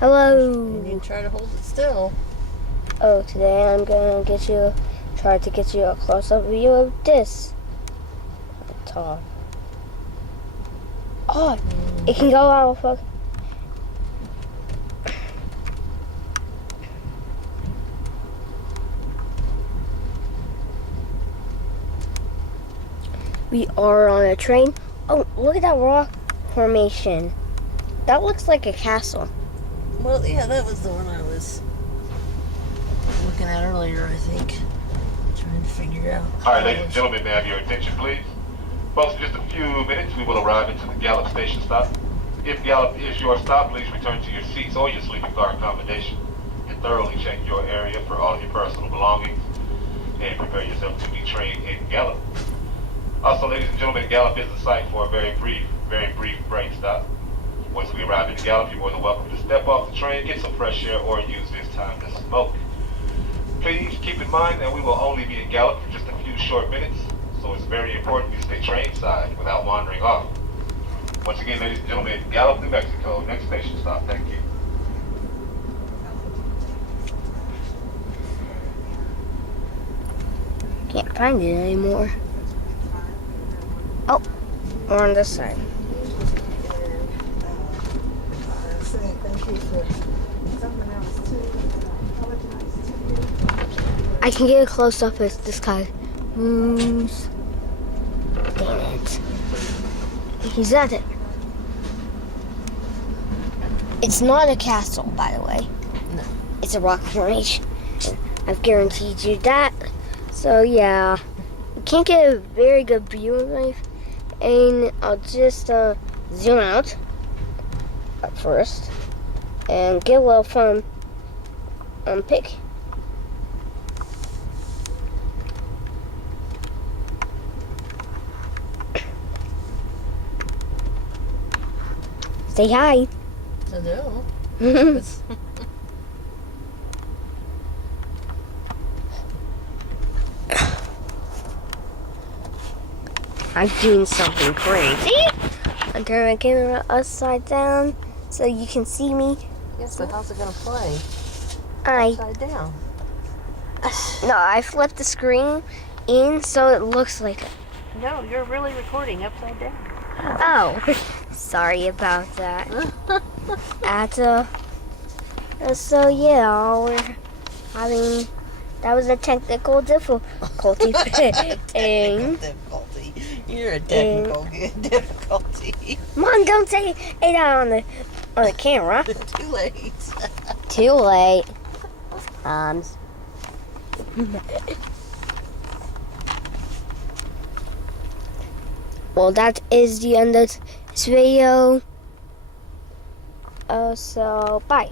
Hello. You try to hold it still. Oh, today I'm gonna try to get you a close-up view of this. Talk. Oh, it can go out. Fuck. We are on a train. Oh, look at that rock formation. That looks like a castle. Well, yeah, that was the one I was looking at earlier, I think. Trying to figure out. All right, ladies and gentlemen, may I have your attention, please? Folks, in just a few minutes, we will arrive into the Gallup station stop. If Gallup is your stop, please return to your seats or your sleeping car accommodation and thoroughly check your area for all of your personal belongings and prepare yourself to be trained in Gallup. Also, ladies and gentlemen, Gallup is the site for a very brief break stop. Once we arrive in Gallup, you're more than welcome to step off the train, get some fresh air, or use this time to smoke. Please keep in mind that we will only be in Gallup for just a few short minutes, so it's very important you stay train side without wandering off. Once again, ladies and gentlemen, Gallup, New Mexico, next station stop. Thank you. Can't find it anymore. Oh, we're on this side. I can get a close up as this guy moves. Damn it. He's at it. It's not a castle, by the way. No. It's a rock formation. I've guaranteed you that. So yeah, you can't get a very good view of life. And I'll just zoom out at first and get a little fun pick. Say hi. Hello. I'm doing something crazy. I'm turning my camera upside down so you can see me. Yes, but how's it gonna play? I Upside down. flipped the screen in so it looks like it. No, you're really recording upside down. Oh, sorry about that. So yeah, we're having, that was a technical difficulty thing. Difficulty. You're a technical difficulty. Mom, don't say it out on the camera. Too late. Too late. Well, that is the end of this video. So, bye.